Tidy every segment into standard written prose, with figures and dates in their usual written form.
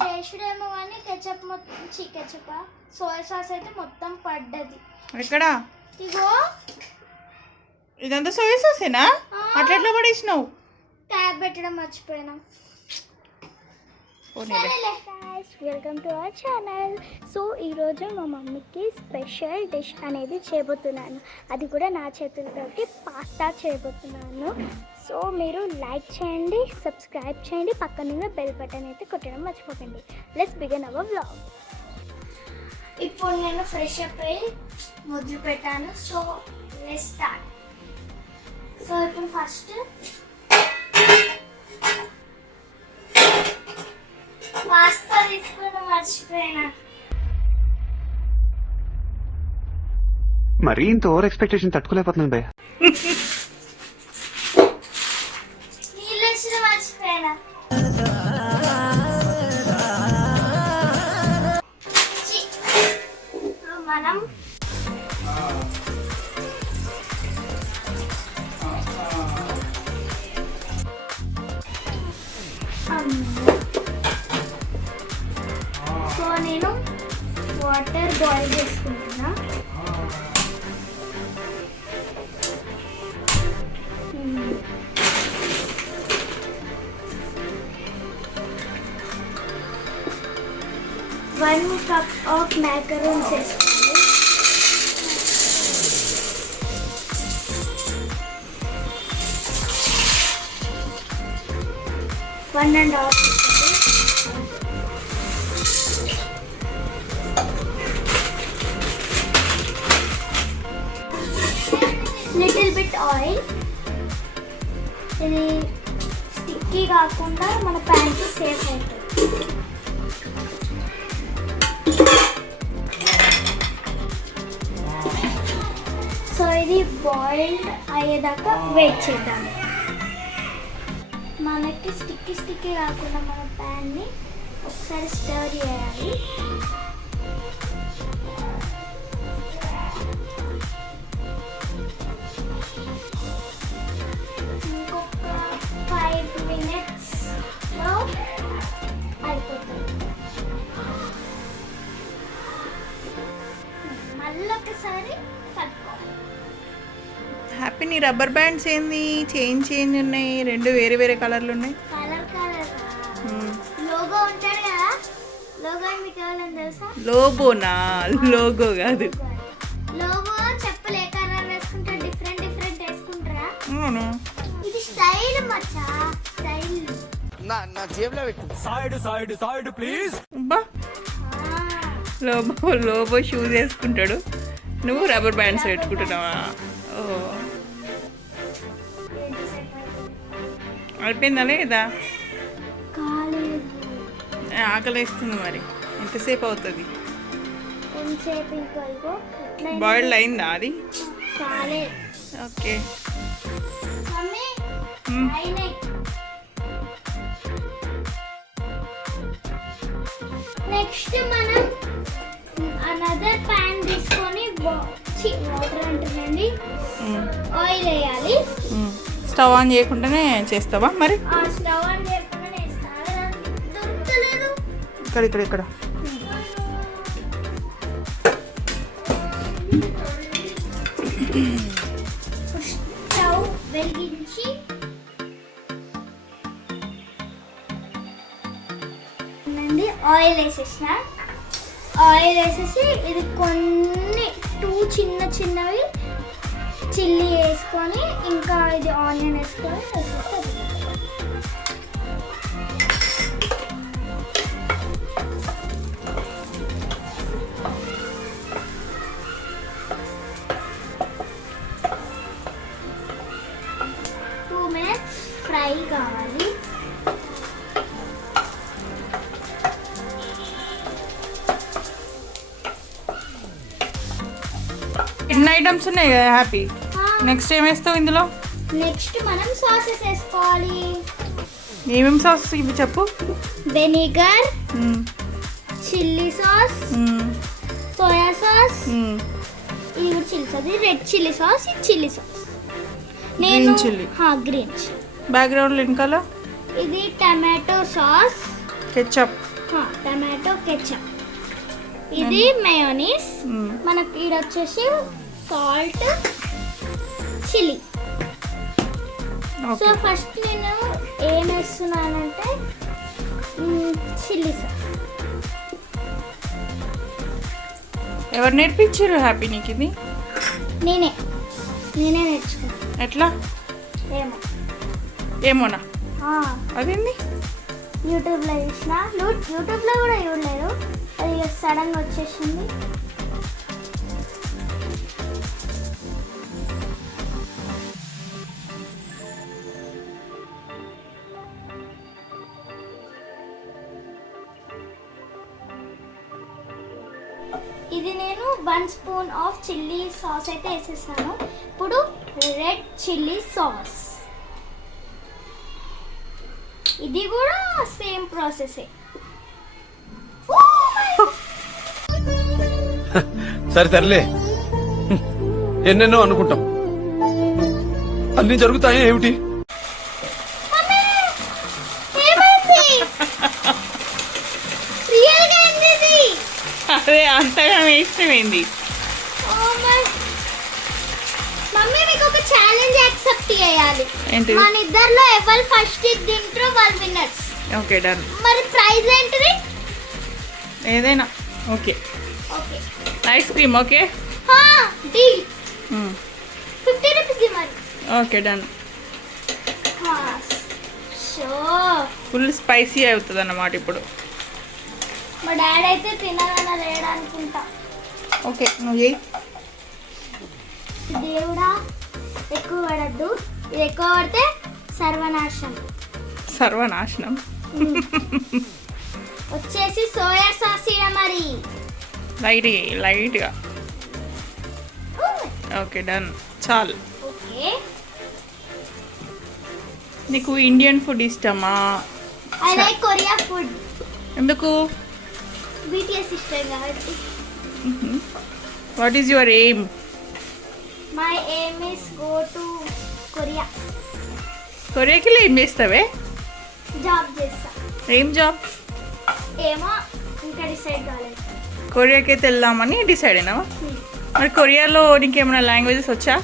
చేసుడేమో కానీ కెచప్ మొత్తం ketchup soya sauce అయితే మొత్తం పడ్డది. ఎక్కడ? ఇగో ఇదంతా సోయా సాసేనా? అట్లా ఎట్లా పడేసినావు? ట్యాగ్ పెట్టడం మర్చిపోయినా. Welcome to our channel. So ఈరోజు మా మమ్మీకి స్పెషల్ డిష్ అనేది చేయబోతున్నాను. అది కూడా నా చేతులతోటి పాస్తా చేయబోతున్నాను. సో మీరు లైక్ చేయండి, సబ్స్క్రైబ్ చేయండి, పక్కన బెల్ బటన్ అయితే కొట్టడం మర్చిపోకండి. Let's begin our vlog. ఇప్పుడు నేను ఫ్రెష్ అప్ అయ్యి మొదలు పెట్టాను. So let's start. సో ఇప్పుడు ఫస్ట్ పాస్తా తీసుకుని మర్చిపోయినా. మరీ ఇంత ఓవర్ ఎక్స్పెక్టేషన్ తట్టుకోలేకపోతున్నాను భయ్య. నీళ్ళు మర్చిపోయినా. మనం సో నేను వాటర్ బాయిల్ చేసుకుంటున్నా. వన్ కప్ ఆఫ్ మ్యాకరోన్స్ వేసుకోవాలి. 1.5 లిటిల్ బిట్ ఆయిల్. ఇది స్టిక్కీ కాకుండా మన ప్యాన్కి సేఫ్ అవుతుంది. సో ఇది బాయిల్డ్ అయ్యేదాకా వెయిట్ చేద్దాం. మనకి స్టిక్కీ కాకుండా మన ప్యాన్ని ఒకసారి స్టర్ చేయాలి. ఇంకొక 5 minutesలో అయిపోతుంది. మళ్ళీ ఒకసారి కట్టుకోవాలి. హ్యాపీ, నీ రబ్బర్ బ్యాండ్స్ ఏంది చేంజ్ ఉన్నాయి? రెండు వేరే వేరే కలర్లు ఉన్నాయి. లోగో ఉంటాడు కదా, లోగో మీకు ఎవరైనా తెలుసా? లోగోనా? లోగో కాదు. లోగో చెప్పులు ఏ కలర్ వేసుకుంటారు? డిఫరెంట్ వేసుకుంటారా? అవును. ఇది స్టైల్ మచ్చా, స్టైల్. నా జేబులో పెట్టు. Side please. అబ్బా, లోబో షూస్ వేసుకుంటాడు, నువ్వు రబ్బర్ బ్యాండ్స్ పెట్టుకుంటున్నావా? ఓహో, అయిపోయిందా లేదా? ఆకలి వేస్తుంది మరి, ఎంతసేపు అవుతుంది? బాయిల్డ్ అయిందా అది? ఓకే. నెక్స్ట్ మనం అనదర్ ప్యాన్ తీసుకొని వాటర్ అంటుందండి ఆయిల్ వేయాలి. స్టవ్ ఆన్ చేయకుండానే చేస్తావా మరి? స్టవ్ ఆన్ చేయకుండానే వేస్తాను. దొరకలేదు. ఇక్కడ స్టవ్ వెలిగించి ఆయిల్ వేసేసిన. ఆయిల్ వేసేసి ఇది కొన్ని 2 చిన్నవి చిల్లీ వేసుకొని, ఇంకా ఇది ఆనియన్ వేసుకొని వేసేస్తే 2 minutes ఫ్రై కావాలి. ఎన్ని ఐటమ్స్ ఉన్నాయి కదా హ్యాపీ? నెక్స్ట్ ఏం వేస్తావు ఇందులో? నెక్స్ట్ మనం సాసెస్ వేసుకోవాలి. ఏమేమి సాసెస్ ఇవి చెప్పు. Vinegar, chilli sauce, soya sauce, ఇది కూడా చిల్లీ సాస్, ఇది రెడ్ చిల్లీ సాస్, ఇది చిల్లీ సాస్. నేను గ్రీన్ చిల్లీ. బ్యాక్గ్రౌండ్ వెనకాల ఇది tomato sauce, ketchup, tomato ketchup, ఇది మయోనీస్, మనకి ఇది వచ్చేసి సాల్ట్, చిల్లీ. సో ఫస్ట్ నేను ఏం వేస్తున్నానంటే చిల్లీ సాస్. ఎవరు నేర్పించారు హ్యాపీ నీకు ఇది? నేనే నేర్చుకున్నాను. ఎట్లా? ఏమో ఏమోనా? అదేంది? యూట్యూబ్లో చూసిన, యూట్యూబ్లో కూడా చూడలేదు, అది సడన్గా వచ్చేసింది. ఇది నేను 1 స్పూన్ ఆఫ్ చిల్లీ సాస్ అయితే వేసేసాను. ఇప్పుడు రెడ్ చిల్లీ సాస్, ఇది కూడా సేమ్ ప్రాసెసే. సరే తరలే, ఎన్నెన్నో అనుకుంటాం, అన్ని జరుగుతాయి ఏమిటి? అదే అంతగా ఇష్టమైంది. మమ్మీ మీకు ఒక ఛాలెంజ్ యాక్సెప్ట్ చేయాలి. ఏంటి? మన ఇద్దర్లో ఎవరు ఫస్ట్ తింటారో వాళ్ళు విన్నర్స్. Okay done. మరి ప్రైజ్ ఏంటిది? ఏదైనా okay. Okay ice cream. Okay deal. 50 rupees మరి. Okay done. So full spicy అవుతుంది అన్నమాట ఇప్పుడు. మా డాడీ అయితే తినాలన్నా లేడనుకుంటా. ఓకే నువ్వు చేయి. దేవుడా ఎక్కువ పడద్దు, ఇది ఎక్కువ పడితే సర్వనాశనం. సర్వనాశనం. వచ్చేసి సోయా సాస్ ఇడ మరి లైట్గా. Okay done. చాలు. ఓకే నీకు ఇండియన్ ఫుడ్ ఇష్టమా? I like Korea food. ఎందుకు? BTS ఇష్టం కాబట్టి. What is your aim? My aim is go to Korea. కొరియాకి ఏం చేస్తావే? జాబ్ చేస్తా. ఏం జాబ్? ఏమో ఇంకా డిసైడ్ కాలేదు. కొరియాకి అయితే వెళ్దామని డిసైడ్ అయినావా? మరి కొరియాలో నీకేమైనా లాంగ్వేజెస్ వచ్చా?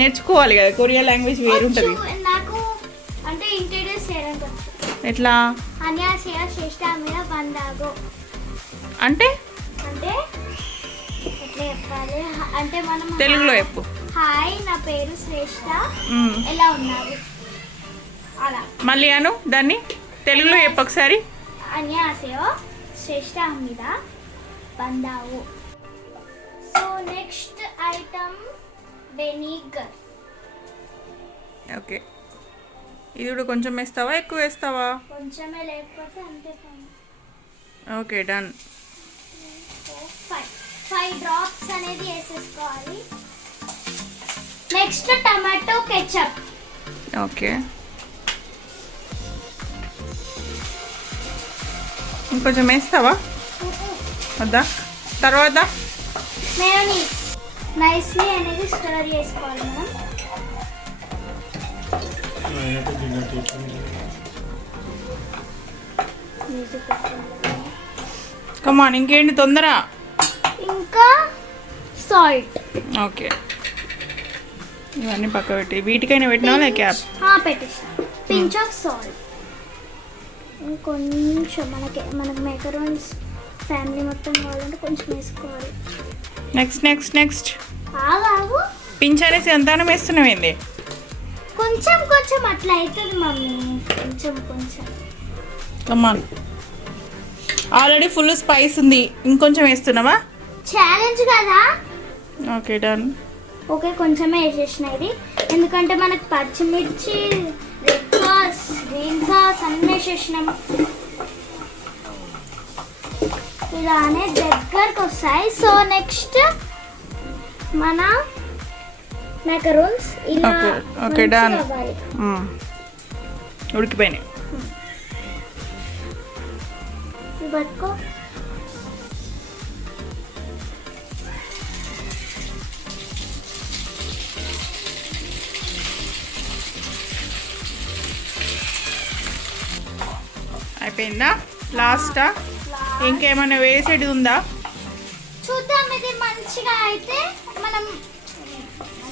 నేర్చుకోవాలి కదా, కొరియా లాంగ్వేజ్ వేరుంటుంది. నాకు అంటే ఇంట్రడ్యూస్ చేయడానికి వచ్చు. ఎట్లా? అన్యాసయ శ్రేష్ట మీద బందాగో అంటే అంటే ఎట్లా చెప్పాలి అంటే మనం తెలుగులో చెప్పు. హాయ్ నా పేరు శ్రేష్ట, ఎలా ఉన్నారు అలా. మళ్ళీ అను దాన్ని తెలుగులో చెప్పు ఒకసారి. అన్యాసయ శ్రేష్ట మీద బందావు. So next item vinegar. Okay, ఇది కూడా కొంచెం వేస్తావా, ఎక్కువ వేస్తావా? కొంచెమే, లేకపోతే అంతే. Okay done. 5 డ్రాప్స్ అనేది వేసేసుకోవాలి. Next tomato ketchup. ఓకే, ఇంకొంచెం వేస్తావా? వద్దా? తర్వాత మయోనీస్ నైస్లీ అనేది స్టర్ చేసుకోవాలి మనం. కమాన్, ఇంకేంటి తొందర? ఇంకా సాల్ట్. ఓకే, ఇవన్నీ పక్క పెట్టి వీటికైనా పెట్టినావా లేక క్యాప్? పెట్టేసా. Pinch of salt. కొంచెం మనకు మెకరోన్స్ ఫ్యామిలీ మొత్తం కావాలంటే కొంచెం వేసుకోవాలి. నెక్స్ట్ ఆగాగు. పించ్ అనేసి ఎంతగానో వేస్తున్నావేంది? కొంచెం అట్లా అవుతుంది మమ్మీ, కొంచెం. కమాన్, ఆల్రెడీ ఫుల్ స్పైస్ ఉంది, ఇంకొంచెం వేస్తున్నావా? ఛాలెంజ్ కదా. Okay done. ఓకే కొంచెమే వేసేసిన ఇది, ఎందుకంటే మనకు పచ్చిమిర్చి, రెడ్ సాస్, గ్రీన్ సాస్ అన్నీ వేసేసినాం. ఇలానే దగ్గరకు వస్తాయి. సో నెక్స్ట్ మన macaroons ఇలా ఓకే డన్. అవ్వాలి. ఉడికిపోయినాయి. పట్టుకో. అయిపోయిందా? లాస్టా ఇంకేమైనా వేసేది ఉందా? చూద్దాం, ఇది మంచిగా అయితే మనం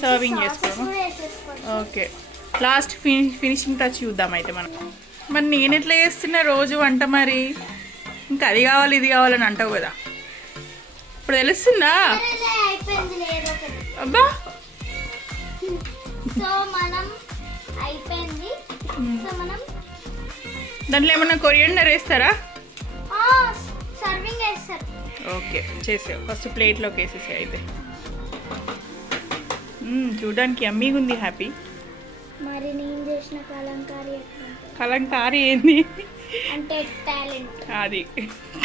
సర్వింగ్ చేసుకోము. ఓకే, లాస్ట్ ఫినిషింగ్ టచ్ చూద్దాం అయితే మనం. మరి నేను ఎట్లా చేస్తున్నా రోజు వంట, మరి ఇంకా అది కావాలి ఇది కావాలని అంటావు కదా, ఇప్పుడు తెలుస్తుందా? అబ్బా సో మనం అయిపోయింది. సో మనం దాంట్లో ఏమన్నా కొరియండర్ వేస్తారా? సర్వింగ్ వేస్తారు. ఓకే, చేసావు. ఫస్ట్ ప్లేట్లోకి వేసేసి అయితే. చూడడానికి యమ్మీగా ఉంది. హ్యాపీ. మరి నేను చేసిన కలంకారీ కలంకారీ ఏంది అంటే టాలెంట్. అది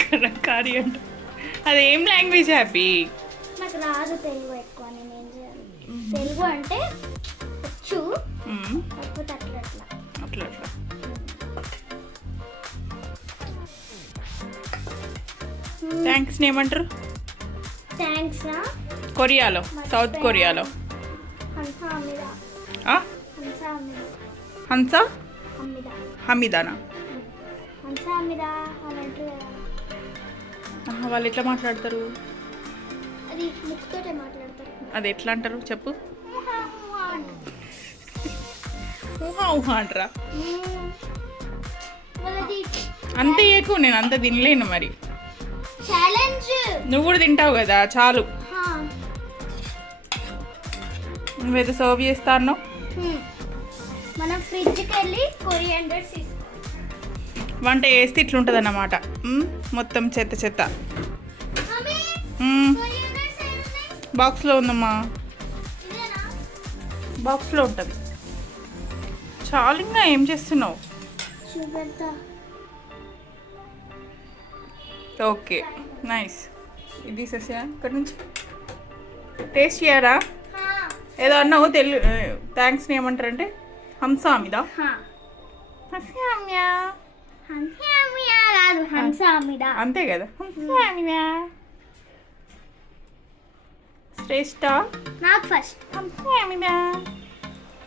కలంకారీ అంటే అదేం లాంగ్వేజ్ హ్యాపీ? నాకు రాదు తెలుగు ఎక్కువ, నేను ఏం చేయాలి? తెలుగు అంటే వచ్చు, కాకపోతే అట్లా అట్లా అట్లా అట్లా. థ్యాంక్స్ ఏమంటారు? థ్యాంక్స్ కొరియాలో, సౌత్ కొరియాలో హన్సా అమిదా. హన్సా అమిదా. హన్సా అమిదా. హమీదానా? హన్సా అమిదా అని అంటారు కదా. వాళ్ళు ఎట్లా మాట్లాడతారు? అది ముక్కుతోటే మాట్లాడతారు. అది ఎట్లా అంటారు చెప్పు? ఊహా ఊహా అంటారా? వాళ్ళది అంతే ఎక్కువ, నేను అంత తినలేను. మరి ఛాలెంజ్. నువ్వు కూడా తింటావు కదా, చాలు. నువ్వైతే సర్వ్ చేస్తాను. మనం ఫ్రిడ్జ్కి వెళ్ళి కొరియాండర్ తీసుకోవాలి. వంట చేస్తే ఇట్లుంటుంది అన్నమాట, మొత్తం చెత్త చెత్త. బాక్స్లో ఉందమ్మా, బాక్స్లో ఉంటుంది. చాలు, ఇంకా ఏం చేస్తున్నావు? చూపెడతా. Okay, nice. ఇది సస్యా ఇక్కడ నుంచి టేస్ట్ చేయరా? ఏదో అన్నావు తెలుగు. థ్యాంక్స్ ఏమంటారంటే హంసామిదా. హంసామ్యా కాదు, హన్సా అమిదా. అంతే కదా, హంసామిదా. శ్రేష్ట నాకు ఫస్ట్ హంసామిదా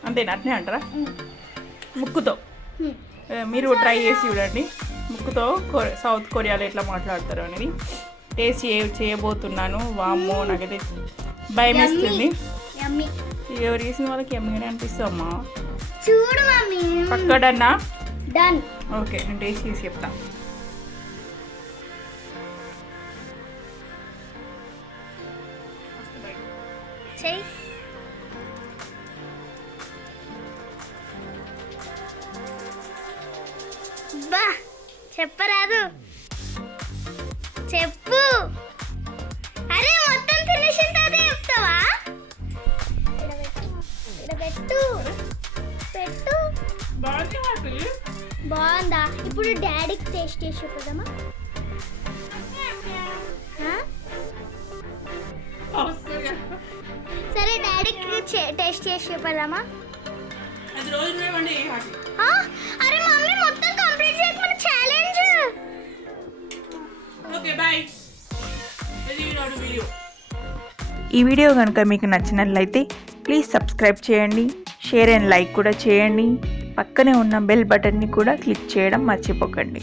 అంతేనా? అట్నే అంటారా? ముక్కుతో మీరు ట్రై చేసి చూడండి. ముక్కుతో సౌత్ కొరియాలో ఎట్లా మాట్లాడతారు అనేది టేస్ట్ చేయబోతున్నాను. వామ్మో, నాకైతే భయం వేస్తుంది. ఎవరు చేసిన వాళ్ళకి ఎమ్మగానే అనిపిస్తుంది అమ్మా. చూడు మమ్మీ, పక్కడన్నా డన్. ఓకే, నేను టేస్ట్ చేసి చెప్తా. చెయ్యి. బా చెప్పరాదు, చెప్పు. అరే మొత్తం తినేసిన తర్వాత చెప్తావా? పెట్టు పెట్టు. బాగుందా? ఇప్పుడు డాడీకి టేస్ట్ చేసి చూపుదామా? సరే, డాడీకి టేస్ట్ చేసి చూపదామా? అరే మమ్మీ, మొత్తం కంప్లీట్ చేయకపోతే ఛాలెంజ్. Okay, bye. ఈ వీడియో కనుక మీకు నచ్చినట్లయితే ప్లీజ్ సబ్స్క్రైబ్ చేయండి, షేర్ అండ్ లైక్ కూడా చేయండి. పక్కనే ఉన్న బెల్ బటన్ని కూడా క్లిక్ చేయడం మర్చిపోకండి.